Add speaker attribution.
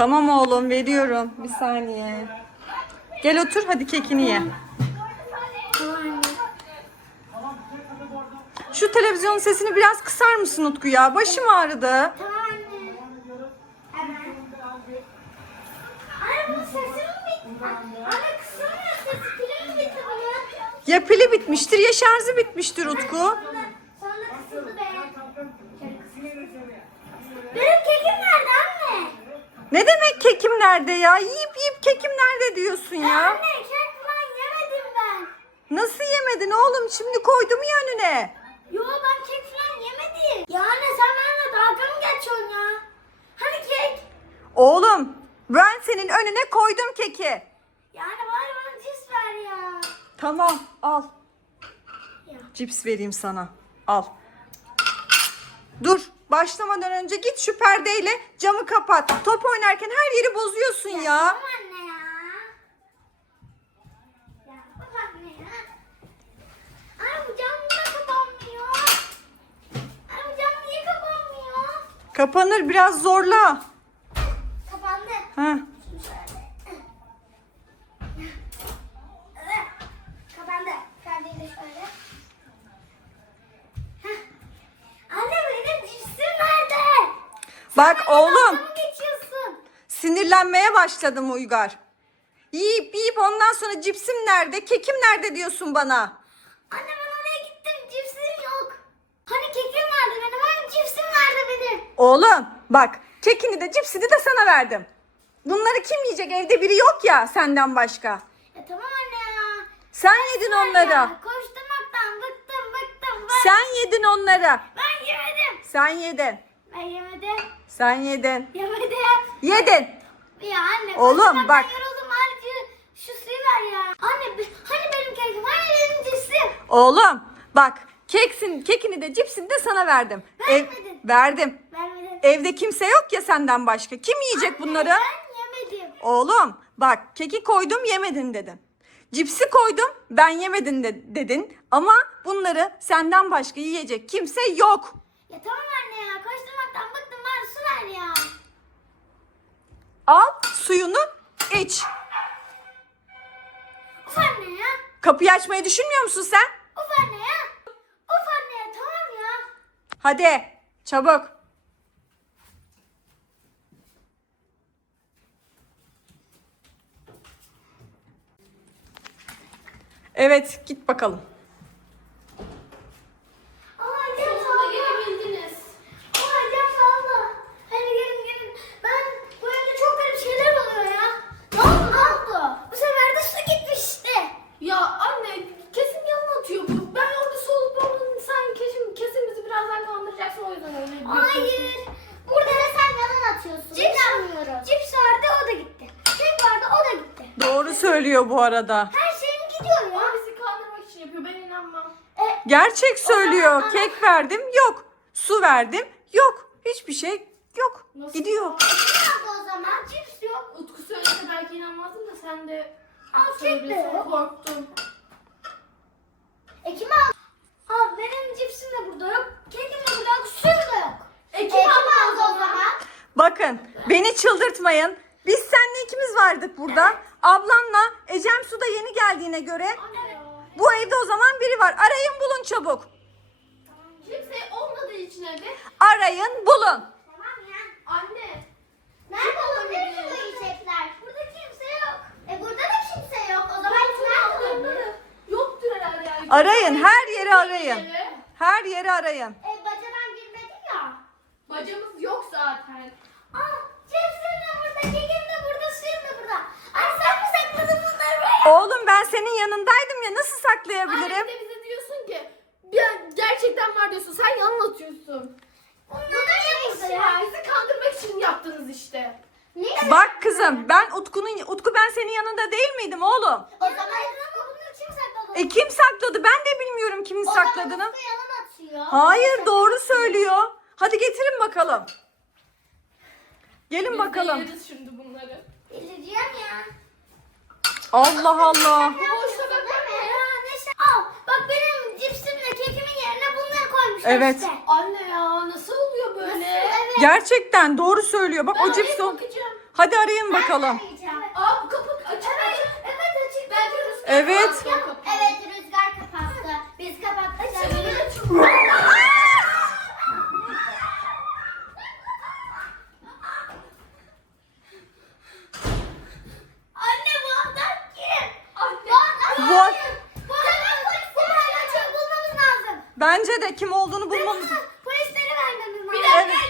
Speaker 1: Tamam oğlum, veriyorum. Bir saniye. Gel otur, hadi kekini ye.
Speaker 2: Tamam anne.
Speaker 1: Şu televizyonun sesini biraz kısar mısın Utku ya? Başım ağrıdı.
Speaker 2: Tamam anne. Hemen. Anne bunun sesi mi bitti? Anne kısılmıyor sesi. Pili mi bitti bunun?
Speaker 1: Ya pili bitmiştir ya şarjı bitmiştir Utku.
Speaker 2: Sonra kısıldı be. Benim kekim nerede anne?
Speaker 1: Ne demek kekim nerede ya? Yiyip yiyip kekim nerede diyorsun ya?
Speaker 2: Anne kek falan yemedim ben.
Speaker 1: Nasıl yemedin oğlum? Şimdi koydum ya önüne.
Speaker 2: Yo ben kek falan yemedim. Ya anne sen benimle dalga mı geçiyorsun ya? Hani kek?
Speaker 1: Oğlum, ben senin önüne koydum keki.
Speaker 2: Yani bari bana cips ver ya.
Speaker 1: Tamam, al.
Speaker 2: Ya.
Speaker 1: Cips vereyim sana. Al. Dur, başlamadan önce git şu perdeyle camı kapat. Top oynarken her yeri bozuyorsun ya.
Speaker 2: Tamam anne ya. Ya bak anne ya. Anne bu cam niye kapanmıyor? Anne bu cam niye kapanmıyor?
Speaker 1: Kapanır, biraz zorla.
Speaker 2: Kapandı.
Speaker 1: Heh.
Speaker 2: Kapandı. Perdeyi de şöyle. Heh. Anne benim cipsim nerede?
Speaker 1: Bak oğlum,
Speaker 2: Dalga mı geçiyorsun?
Speaker 1: sinirlenmeye başladım Uygar. Yiyip yiyip ondan sonra cipsim nerede, kekim nerede diyorsun bana.
Speaker 2: Anne ben oraya gittim cipsim yok. Hani kekim nerede benim? Hani cipsim nerede benim?
Speaker 1: Oğlum bak, kekini de cipsini de sana verdim. Bunları kim yiyecek? Evde biri yok ya senden başka.
Speaker 2: Ya tamam anne ya.
Speaker 1: Sen yedin onları.
Speaker 2: Ya, koşturmaktan bıktım.
Speaker 1: Sen yedin onları.
Speaker 2: Ben yemedim.
Speaker 1: Sen yedin.
Speaker 2: Ben yemedim.
Speaker 1: Sen yedin.
Speaker 2: Yemedim.
Speaker 1: Yedin.
Speaker 2: Ya anne
Speaker 1: Oğlum,
Speaker 2: koşturmaktan
Speaker 1: bak.
Speaker 2: yoruldum. Hadi şu suyu ver ya. Anne hani benim kekim? Hani benim cipsim?
Speaker 1: Oğlum bak, kekini de cipsini de sana verdim.
Speaker 2: Vermedin.
Speaker 1: Verdim.
Speaker 2: Vermedim.
Speaker 1: Evde kimse yok ya senden başka. Kim yiyecek bunları?
Speaker 2: Ben yemedim.
Speaker 1: Oğlum bak, keki koydum yemedin dedim. Cipsi koydum ben yemedin dedin. Ama bunları senden başka yiyecek kimse yok.
Speaker 2: Ya tamam anne ya. Koşturmaktan bıktım. Bari su ver ya.
Speaker 1: Al suyunu iç.
Speaker 2: Uf anne ya.
Speaker 1: Kapıyı açmayı düşünmüyor musun sen?
Speaker 2: Uf anne ya. Uf anne ya. Tamam ya.
Speaker 1: Hadi çabuk. Evet, git bakalım.
Speaker 2: Hocam sağ gelebildiniz. Hocam sağ ol. Hadi gelin. Ben bu evde çok garip şeyler oluyor ya. Ne oldu? Bu sefer de su gitmiş işte.
Speaker 3: Ya anne kesin yalan atıyor bu. Ben orada solup olmadım. Sen kesin bizi birazdan kandıracaksın, o yüzden öyle yapıyorsun.
Speaker 2: Hayır. Burada da sen yalan atıyorsun. İnanmıyorum. Cips vardı o da gitti. Kek vardı o da gitti.
Speaker 1: Doğru söylüyor bu arada.
Speaker 2: Her şeyin gidiyor
Speaker 3: O
Speaker 2: ya.
Speaker 3: bizi kandırmak için yapıyor, ben inanmam.
Speaker 1: Gerçek söylüyor.
Speaker 2: zaman-
Speaker 1: Kek verdim yok. Su verdim yok. Hiçbir şey yok.
Speaker 3: Nasıl
Speaker 1: Gidiyor.
Speaker 3: ya?
Speaker 2: Ne oldu o zaman? Cips yok.
Speaker 3: Utku söylese belki inanmazdın da sen de
Speaker 2: Al kek de
Speaker 3: söylüyorsun,
Speaker 2: yok.
Speaker 3: korktum.
Speaker 2: Kime al? Al benim cipsim de burada yok. Kekim de burada yok. Suyum da yok.
Speaker 3: Kim
Speaker 2: aldı o zaman?
Speaker 1: Bakın, beni çıldırtmayın. Biz seninle ikimiz vardık burada. Ablanla Ecem Su da yeni geldiğine göre
Speaker 3: Anne ya.
Speaker 1: bu evde o zaman biri var. Arayın bulun çabuk.
Speaker 3: Kimse olmadığı için evde.
Speaker 1: Arayın bulun.
Speaker 2: Tamam ya.
Speaker 3: Anne.
Speaker 2: Nerede olabilir ki bu yiyecekler? Burada kimse yok. Burada da kimse yok. O zaman nerede olabilir?
Speaker 3: Yoktur herhalde yani.
Speaker 1: Arayın, her yeri arayın.
Speaker 3: Eve.
Speaker 1: Her yeri arayın.
Speaker 2: Bacadan girmedi ya.
Speaker 3: Bacamız yok zaten.
Speaker 2: Cipsim de burada, kekim de burada, suyum da burada. Ay sen mi sakladın bunları buraya?
Speaker 1: Oğlum ben senin yanındaydım ya, nasıl
Speaker 3: Anne
Speaker 1: saklayabilirim?
Speaker 3: bir de bize diyorsun ki gerçekten var diyorsun. Sen yalan atıyorsun.
Speaker 2: Bunlar ne burada
Speaker 3: Ya
Speaker 2: ya?
Speaker 3: bizi kandırmak için yaptınız işte.
Speaker 2: Ne?
Speaker 1: Bak kızım, Utku ben senin yanında değil miydim oğlum?
Speaker 2: O zaman ama bunları kim sakladı?
Speaker 1: Kim sakladı? Ben de bilmiyorum kimin sakladığını.
Speaker 2: O zaman yalan atıyor.
Speaker 1: Hayır, doğru söylüyor. Hadi getirin bakalım. Gelin
Speaker 3: Biz
Speaker 1: bakalım.
Speaker 3: de yeriz şimdi bunları.
Speaker 2: Delireceğim ya.
Speaker 1: Allah Allah.
Speaker 3: Bu boş tabak var mı ya?
Speaker 2: Al bak benim cipsimle kekimin yerine bunları koymuşlar
Speaker 1: Evet.
Speaker 2: işte.
Speaker 3: Anne ya nasıl oluyor böyle?
Speaker 2: Evet.
Speaker 1: Gerçekten doğru söylüyor. Bak
Speaker 3: Ben
Speaker 1: o cips
Speaker 3: arayıp bakacağım.
Speaker 1: Hadi arayın bakalım.
Speaker 3: Aa bu kapı açık.
Speaker 2: Evet açık.
Speaker 3: Bence Rüzgar
Speaker 1: Evet.
Speaker 3: kapattı.
Speaker 2: Evet Rüzgar kapattı. Biz kapattık. Anne bu adam kim? Bu adam
Speaker 1: Bu-
Speaker 2: kim? Bu adam polisleri bulmamız lazım.
Speaker 1: Bence de kim olduğunu bulmamız.
Speaker 2: Polisleri vermemiz lazım.
Speaker 3: Bir dakika.
Speaker 1: Evet.